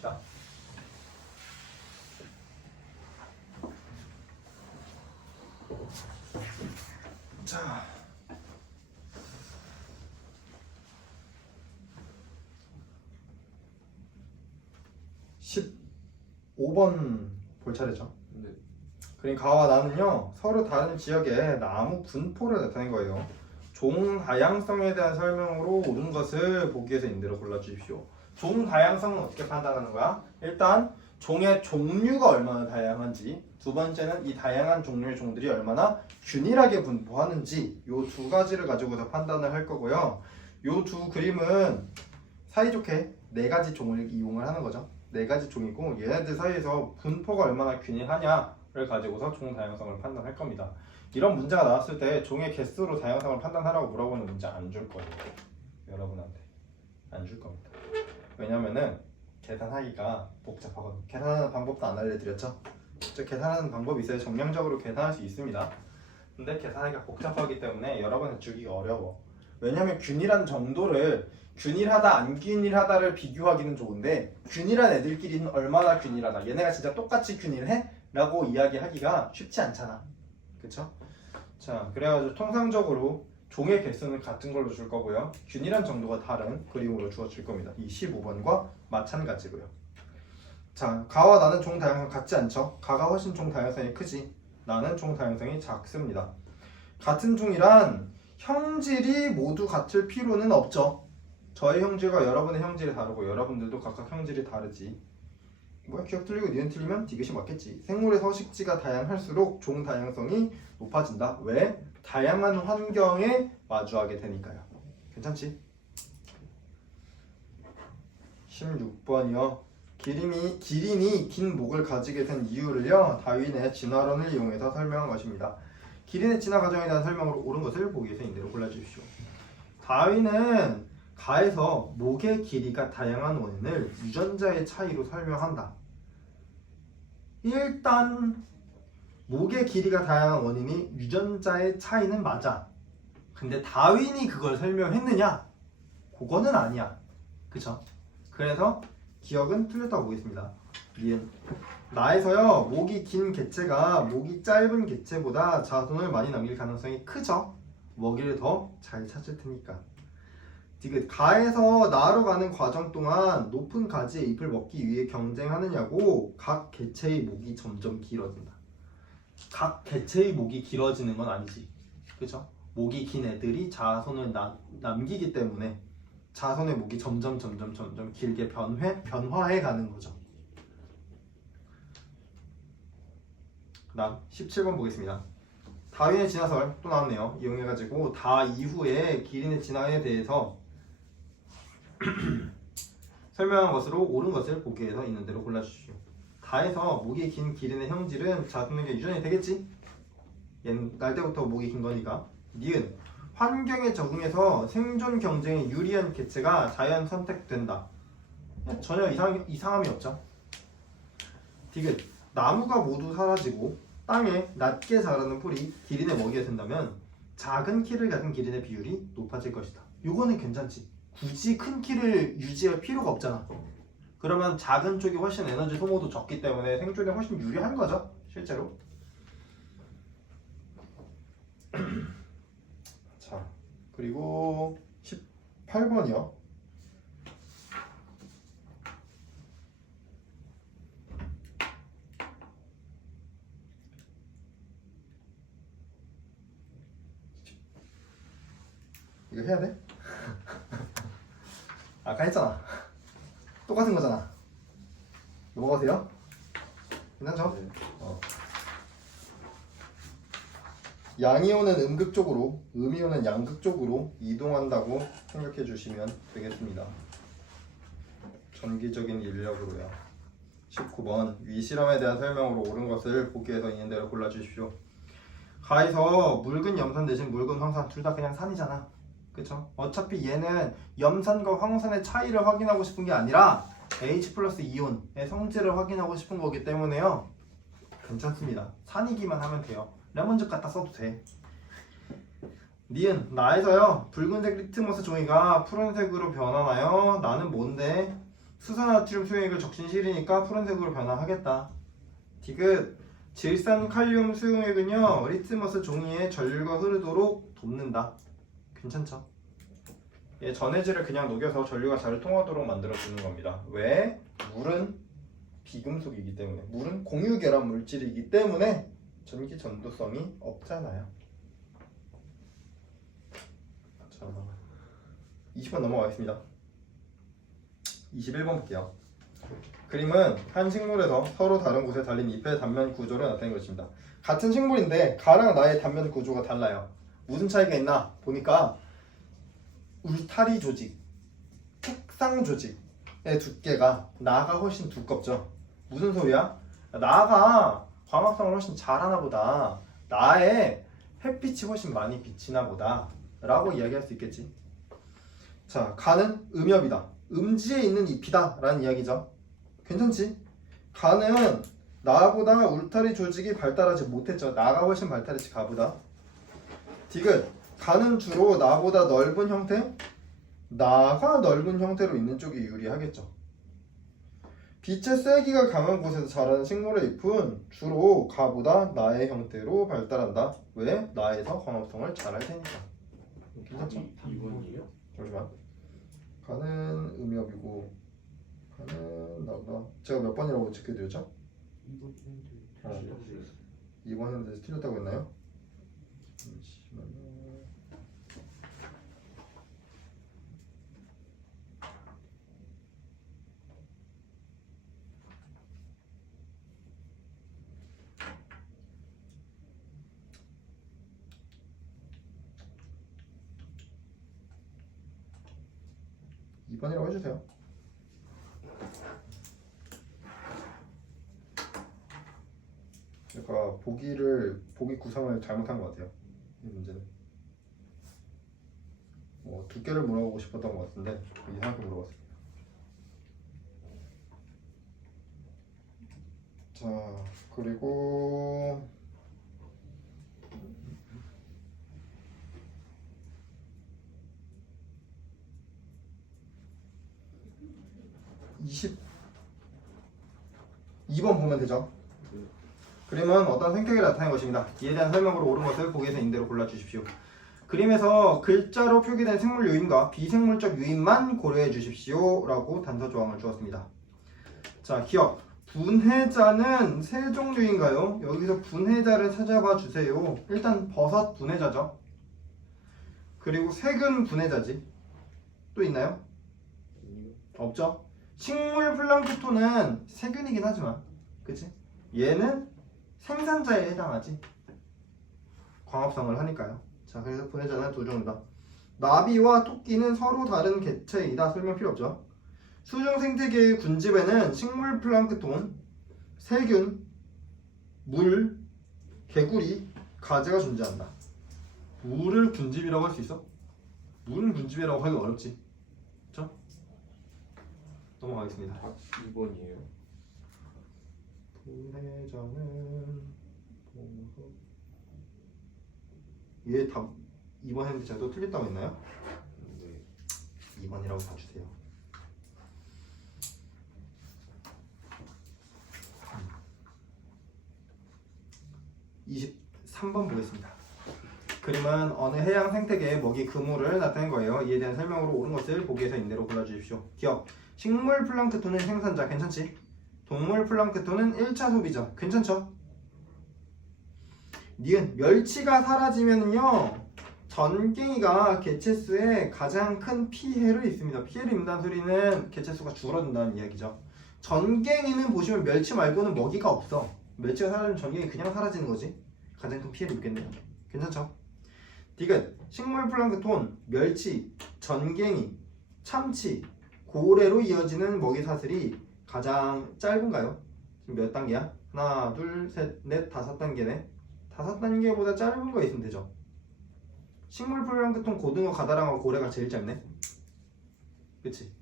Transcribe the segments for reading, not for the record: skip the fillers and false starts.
갑시다. 자, 15번 볼 차례죠. 네. 그림 가와 나는요 서로 다른 지역의 나무 분포를 나타낸 거예요. 종 다양성에 대한 설명으로 옳은 것을 보기 위해서 인대로 골라주십시오. 종 다양성은 어떻게 판단하는 거야? 일단 종의 종류가 얼마나 다양한지, 두 번째는 이 다양한 종류의 종들이 얼마나 균일하게 분포하는지, 요 두 가지를 가지고서 판단을 할 거고요. 요 두 그림은 사이좋게 네 가지 종을 이용을 하는 거죠. 네 가지 종이고 얘네들 사이에서 분포가 얼마나 균일하냐를 가지고서 종 다양성을 판단할 겁니다. 이런 문제가 나왔을 때 종의 개수로 다양성을 판단하라고 물어보는 문제 안 줄 거예요. 여러분한테 안 줄 겁니다. 왜냐면은 계산하기가 복잡하거든요. 계산하는 방법도 안 알려드렸죠? 계산하는 방법이 있어요. 정량적으로 계산할 수 있습니다. 근데 계산하기가 복잡하기 때문에 여러분한테 주기가 어려워. 왜냐면 균일한 정도를 균일하다 안 균일하다를 비교하기는 좋은데 균일한 애들끼리는 얼마나 균일하다, 얘네가 진짜 똑같이 균일해? 라고 이야기하기가 쉽지 않잖아. 그쵸? 자, 그래가지고 통상적으로 종의 개수는 같은 걸로 줄 거고요. 균일한 정도가 다른 그림으로 주어질 겁니다. 이 15번과 마찬가지고요. 자, 가와 나는 종 다양성 같지 않죠? 가가 훨씬 종 다양성이 크지, 나는 종 다양성이 작습니다. 같은 종이란 형질이 모두 같을 필요는 없죠. 저의 형질과 여러분의 형질이 다르고 여러분들도 각각 형질이 다르지. 뭐야, 기억 틀리고 니은 틀리면 디귿이 맞겠지. 생물의 서식지가 다양할수록 종 다양성이 높아진다. 왜? 다양한 환경에 마주하게 되니까요. 괜찮지? 16번이요. 기린이 긴 목을 가지게 된 이유를요 다윈의 진화론을 이용해서 설명한 것입니다. 기린의 진화 과정에 대한 설명으로 옳은 것을 보기 위해서 인대로 골라주십시오. 다윈은 가에서 목의 길이가 다양한 원인을 유전자의 차이로 설명한다. 일단 목의 길이가 다양한 원인이 유전자의 차이는 맞아. 근데 다윈이 그걸 설명했느냐? 그거는 아니야. 그쵸? 그래서 기억은 틀렸다고 보겠습니다. 니은 나에서요 목이 긴 개체가 목이 짧은 개체보다 자손을 많이 남길 가능성이 크죠. 먹이를 더 잘 찾을 테니까. 디귿 가에서 나로 가는 과정 동안 높은 가지의 잎을 먹기 위해 경쟁하느냐고 각 개체의 목이 점점 길어진다. 각 개체의 목이 길어지는 건 아니지. 그죠? 목이 긴 애들이 자손을 남기기 때문에 자손의 목이 점점 길게 변화해 가는 거죠. 그다음 17번 보겠습니다. 다윈의 진화설 또 나왔네요. 이용해가지고 다 이후에 기린의 진화에 대해서 설명한 것으로 옳은 것을 보기 위해서 있는 대로 골라주십시오. 다에서 목이 긴 기린의 형질은 자손에게 유전이 되겠지? 얘는 날 때부터 목이 긴 거니까. 니은 환경에 적응해서 생존 경쟁에 유리한 개체가 자연 선택된다. 전혀 이상함이 없죠. 디귿 나무가 모두 사라지고 땅에 낮게 자라는 풀이 기린의 먹이가 된다면 작은 키를 가진 기린의 비율이 높아질 것이다. 요거는 괜찮지. 굳이 큰 키를 유지할 필요가 없잖아. 그러면 작은 쪽이 훨씬 에너지 소모도 적기 때문에 생존에 훨씬 유리한 거죠, 실제로. 자, 그리고 18번이요. 이거 해야 돼? 아까 했잖아. 똑같은 거잖아. 넘어가도 돼요? 괜찮죠? 네. 양이온은 음극 쪽으로, 음이온은 양극 쪽으로 이동한다고 생각해 주시면 되겠습니다. 전기적인 인력으로요. 19번 위 실험에 대한 설명으로 옳은 것을 보기 위해서 있는 대로 골라주십시오. 가에서 묽은 염산 대신 묽은 황산, 둘 다 그냥 산이잖아. 그쵸? 어차피 얘는 염산과 황산의 차이를 확인하고 싶은 게 아니라 H 플러스 이온의 성질을 확인하고 싶은 거기 때문에요. 괜찮습니다. 산이기만 하면 돼요. 레몬즙 갖다 써도 돼. 니은 나에서요 붉은색 리트머스 종이가 푸른색으로 변하나요? 나는 뭔데? 수산나트륨 수용액을 적신실이니까 푸른색으로 변화하겠다. 디귿 질산칼륨 수용액은요 리트머스 종이에 전류가 흐르도록 돕는다. 괜찮죠? 예, 전해질을 그냥 녹여서 전류가 잘 통하도록 만들어주는 겁니다. 왜? 물은 비금속이기 때문에, 물은 공유결합 물질이기 때문에 전기 전도성이 없잖아요. 자, 20번 넘어가겠습니다. 21번 볼게요. 그림은 한 식물에서 서로 다른 곳에 달린 잎의 단면 구조를 나타낸 것입니다. 같은 식물인데 가랑 나의 단면 구조가 달라요. 무슨 차이가 있나 보니까 울타리 조직, 책상 조직의 두께가 나가 훨씬 두껍죠. 무슨 소리야? 나가 광합성을 훨씬 잘하나 보다, 나의 햇빛이 훨씬 많이 비치나 보다 라고 이야기할 수 있겠지. 자, 가는 음엽이다, 음지에 있는 잎이다 라는 이야기죠. 괜찮지? 가는 나보다 울타리 조직이 발달하지 못했죠. 나가 훨씬 발달했지, 가보다. 디귿 가는 주로 나보다 넓은 형태, 나가 넓은 형태로 있는 쪽이 유리하겠죠. 빛의 세기가 강한 곳에서 자라는 식물의 잎은 주로 가보다 나의 형태로 발달한다. 왜? 나에서 광합성을 잘할 테니까. 괜찮죠? 2번이에요? 잠시만. 가는 음엽이고 가는 나보다, 제가 몇 번이라고 체크해드렸죠? 2번 했는데 2번 했는데 틀렸다고 했나요? 잠시만요. 이번이라고 해주세요. 그러니까 보기 구성을 잘못한 것 같아요. 이 문제는 두께를 물어보고 싶었던 것 같은데 이상하게 물어봤어요. 자, 그리고 22번 보면 되죠. 그림은 어떤 생태계를 나타낸 것입니다. 이에 대한 설명으로 옳은 것을 보기에서 인대로 골라주십시오. 그림에서 글자로 표기된 생물 요인과 비생물적 요인만 고려해 주십시오 라고 단서 조항을 주었습니다. 자, 기억. 분해자는 세 종류인가요? 여기서 분해자를 찾아봐 주세요. 일단 버섯 분해자죠. 그리고 세균 분해자지. 또 있나요? 없죠? 식물 플랑크톤은 세균이긴 하지만, 그치? 얘는 생산자에 해당하지. 광합성을 하니까요. 자, 그래서 분해자는 두 종류다. 나비와 토끼는 서로 다른 개체이다. 설명 필요 없죠. 수중 생태계의 군집에는 식물 플랑크톤, 세균, 물, 개구리, 가재가 존재한다. 물을 군집이라고 할 수 있어? 물을 군집이라고 하기 어렵지. 그렇죠? 넘어가겠습니다. 2번이에요. 분해자는 얘 답 2번 했는데 제가 또 틀렸다고 했나요? 네. 2번이라고 봐주세요. 23번 보겠습니다. 그림은 어느 해양 생태계의 먹이 그물을 나타낸 거예요. 이에 대한 설명으로 옳은 것을 보기에서 인대로 골라주십시오. 기억. 식물 플랑크톤은 생산자. 괜찮지? 동물 플랑크톤은 1차 소비자. 괜찮죠? 니은. 멸치가 사라지면요 전갱이가 개체수에 가장 큰 피해를 입습니다. 피해를 입는다는 소리는 개체수가 줄어든다는 이야기죠. 전갱이는 보시면 멸치 말고는 먹이가 없어. 멸치가 사라지면 전갱이 그냥 사라지는 거지. 가장 큰 피해를 입겠네요. 괜찮죠? 디귿. 식물 플랑크톤, 멸치, 전갱이, 참치, 고래로 이어지는 먹이 사슬이 가장 짧은가요? 지금 몇 단계야? 하나, 둘, 셋, 넷, 5단계네. 5단계보다 짧은 거 있으면 되죠. 식물 플랑크톤, 고등어, 가다랑어, 고래가 제일 짧네. 그치?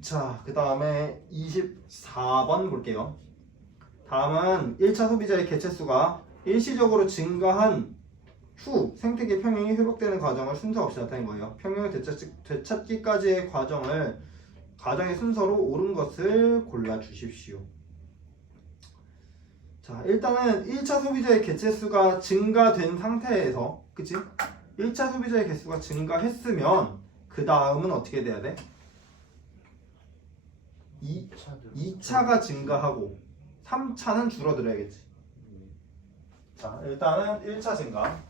자, 그 다음에 24번 볼게요. 다음은 1차 소비자의 개체수가 일시적으로 증가한 후 생태계 평형이 회복되는 과정을 순서 없이 나타낸 거예요. 평형을 되찾기까지의 과정의 순서로 옳은 것을 골라주십시오. 자, 일단은 1차 소비자의 개체수가 증가된 상태에서, 그치? 1차 소비자의 개수가 증가했으면 그 다음은 어떻게 돼야 돼? 2차가 증가하고 3차는 줄어들어야겠지. 자, 일단은 1차 증가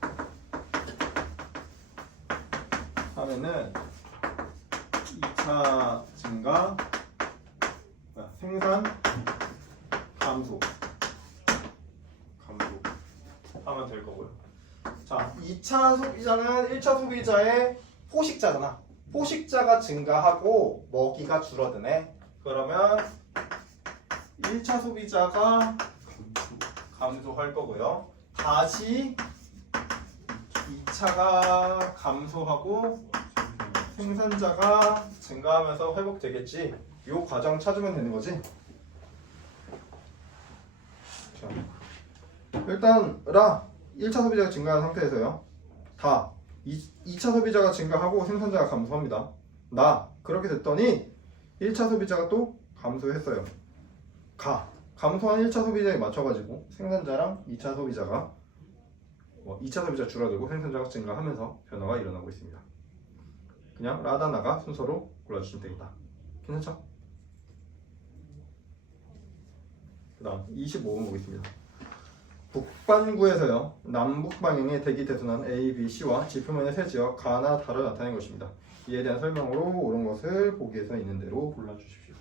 하면은 2차 증가 생산 감소 하면 될 거고요. 자, 2차 소비자는 1차 소비자의 포식자잖아. 포식자가 증가하고 먹이가 줄어드네. 그러면 1차 소비자가 감소할 거고요. 다시 2차가 감소하고 생산자가 증가하면서 회복되겠지. 이 과정 찾으면 되는 거지. 자, 일단 1차 소비자가 증가한 상태에서요. 2차 소비자가 증가하고 생산자가 감소합니다. 그렇게 됐더니 1차 소비자가 또 감소했어요. 감소한 1차 소비자에 맞춰가지고 생산자랑 2차 소비자가 2차 소비자 줄어들고 생산자가 증가하면서 변화가 일어나고 있습니다. 그냥 라다나가 순서로 골라주시면 되겠다. 괜찮죠? 그 다음 25번 보겠습니다. 북반구에서요, 남북 방향의 대기 대순환 A, B, C와 지표면의 세 지역 가나 다를 나타낸 것입니다. 이에 대한 설명으로 옳은 것을 보기에서 있는 대로 골라주십시오.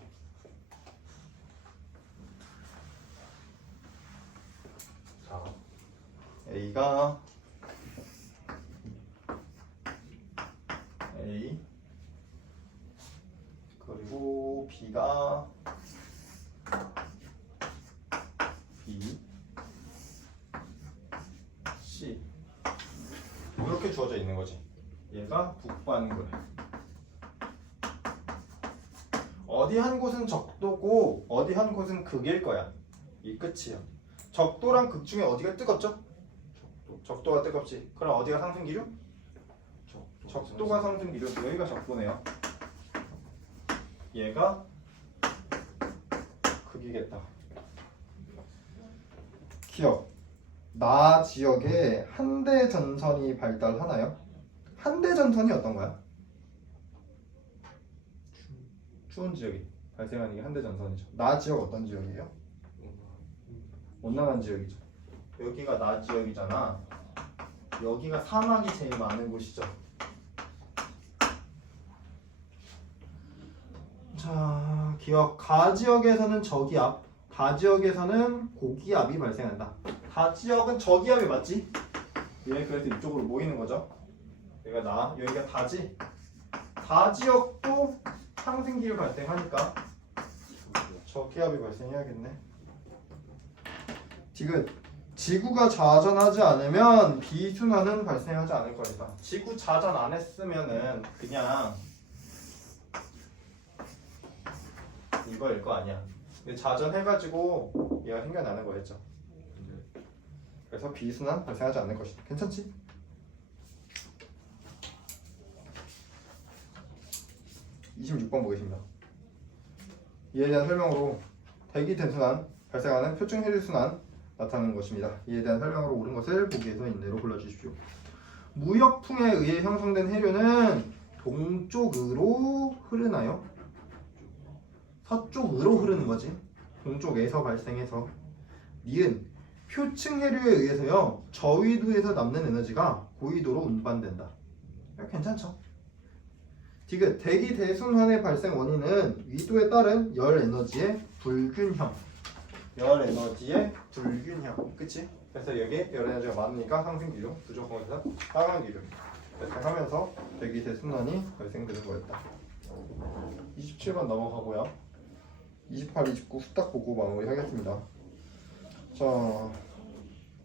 자, A가 A, 그리고 B가 B, C 이렇게 주어져 있는 거지. 얘가 북반구래. 어디 한 곳은 적도고 어디 한 곳은 극일 거야. 이 끝이야. 적도랑 극 중에 어디가 뜨겁죠? 적도가 뜨겁지. 그럼 어디가 상승 기류? 적도가 상승 기류. 여기가 적도네요. 얘가 극이겠다. 기억. 나 지역에 한대 전선이 발달하나요? 한대 전선이 어떤 거야? 추운 지역이 발생하는 게 한대 전선이죠. 나 지역 어떤 지역이에요? 온난한 지역이죠. 여기가 나 지역이잖아. 여기가 사막이 제일 많은 곳이죠. 자, 기억. 가 지역에서는 저기압, 다 지역에서는 고기압이 발생한다. 다 지역은 저기압이 맞지? 얘 그래서 이쪽으로 모이는 거죠. 여기가 나, 여기가 다지. 다 지역도 상승기류 발생하니까 저기압이 발생해야겠네. 디귿. 지구가 자전하지 않으면 비순환은 발생하지 않을 것이다. 지구 자전 안 했으면은 그냥 이거일 거 아니야. 근데 자전해가지고 얘가 생겨나는 거였죠. 그래서 비순환 발생하지 않을 것이다. 괜찮지? (26번) 보겠습니다. 이에 대한 설명으로 대기 대순환 발생하는 표층 해류 순환 나타나는 것입니다. 이에 대한 설명으로 옳은 것을 보기에서 있는 대로 골라주십시오. 무역풍에 의해 형성된 해류는 동쪽으로 흐르나요? 서쪽으로 흐르는 거지. 동쪽에서 발생해서. 니은 표층 해류에 의해서요, 저위도에서 남는 에너지가 고위도로 운반된다. 괜찮죠? 디귿. 대기 대순환의 발생 원인은 위도에 따른 열 에너지의 불균형. 열 에너지의 불균형. 그치? 그래서 여기에 열 에너지가 많으니까 상승 기류, 무조건 해서 하강 기류. 이렇게 하면서 대기 대순환이 발생되는 거였다. 27번 넘어가고요. 28, 29 후딱 보고 마무리하겠습니다. 자,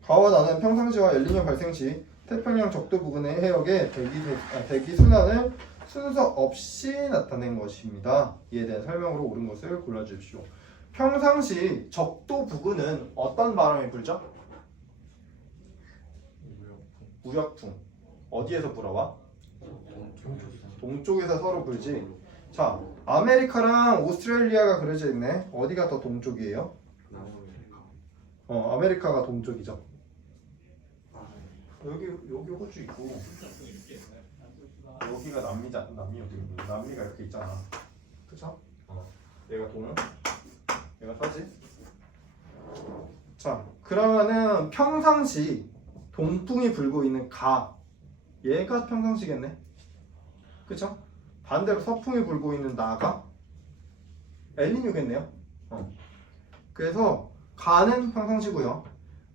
가와 나는 평상시와 엘니뇨 발생 시 태평양 적도 부근의 해역에 대기 순환을 순서 없이 나타낸 것입니다. 이에 대한 설명으로 옳은 것을 골라주십시오. 평상시 적도 부근은 어떤 바람이 불죠? 무역풍 어디에서 불어와? 동쪽이다. 동쪽에서 서로 불지. 자, 아메리카랑 오스트레일리아가 그려져 있네. 어디가 더 동쪽이에요? 남아메리카. 아메리카가 동쪽이죠. 아, 여기 호주 있고 여기가 남미자. 남미 어디 있니? 남미가 이렇게 있잖아. 그쵸? 얘가 동, 얘가 서지. 자, 그러면은 평상시 동풍이 불고 있는 얘가 평상시겠네. 그쵸? 반대로 서풍이 불고 있는 나가 엘니뇨겠네요. 그래서 가는 평상시고요.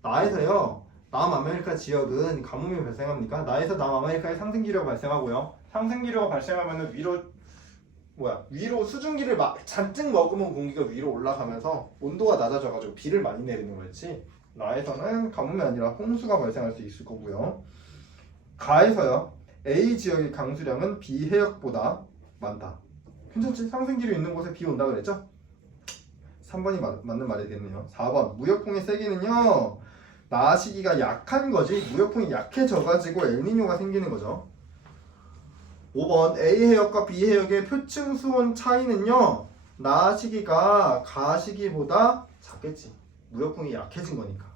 나에서요, 남아메리카 지역은 가뭄이 발생합니까? 나에서 남아메리카에 상승기류가 발생하고요. 상승기류가 발생하면은 위로 수증기를 잔뜩 먹으면 공기가 위로 올라가면서 온도가 낮아져가지고 비를 많이 내리는 거지. 나에서는 가뭄이 아니라 홍수가 발생할 수 있을 거고요. 가에서요, A 지역의 강수량은 B 해역보다 많다. 괜찮지? 상승기류 있는 곳에 비 온다 그랬죠? 3번이 맞는 말이 되겠네요. 4번 무역풍의 세기는요, 나 시기가 약한 거지 무역풍이 약해져가지고 엘니뇨가 생기는 거죠. 5번 A 해역과 B 해역의 표층 수온 차이는요, 나 시기가 가 시기보다 작겠지. 무역풍이 약해진 거니까.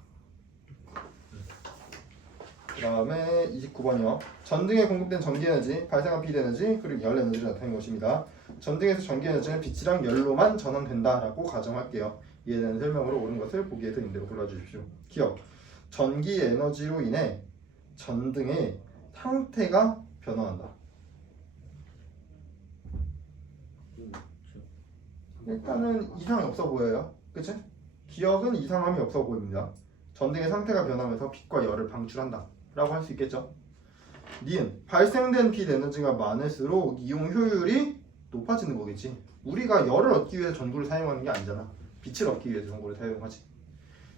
그 다음에 29번이요. 전등에 공급된 전기에너지, 발생한 빛에너지, 그리고 열에너지를 나타낸 것입니다. 전등에서 전기에너지는 빛이랑 열로만 전환된다라고 가정할게요. 이해되는 설명으로 옳은 것을 보기에서 인대로 골라주십시오. 기억. 전기에너지로 인해 전등의 상태가 변화한다. 일단은 이상이 없어 보여요. 그치? 기억은 이상함이 없어 보입니다. 전등의 상태가 변하면서 빛과 열을 방출한다 라고 할 수 있겠죠. 니은 발생된 빛 에너지가 많을수록 이용 효율이 높아지는 거겠지. 우리가 열을 얻기 위해서 전구를 사용하는 게 아니잖아. 빛을 얻기 위해서 전구를 사용하지.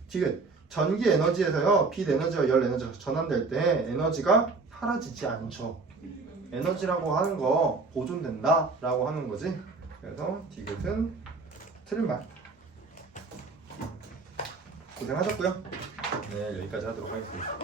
디귿 전기 에너지에서요, 빛 에너지와 열 에너지가 전환될 때 에너지가 사라지지 않죠. 에너지라고 하는 거 보존된다 라고 하는 거지. 그래서 디귿은 틀린 말. 고생하셨고요. 네, 여기까지 하도록 하겠습니다.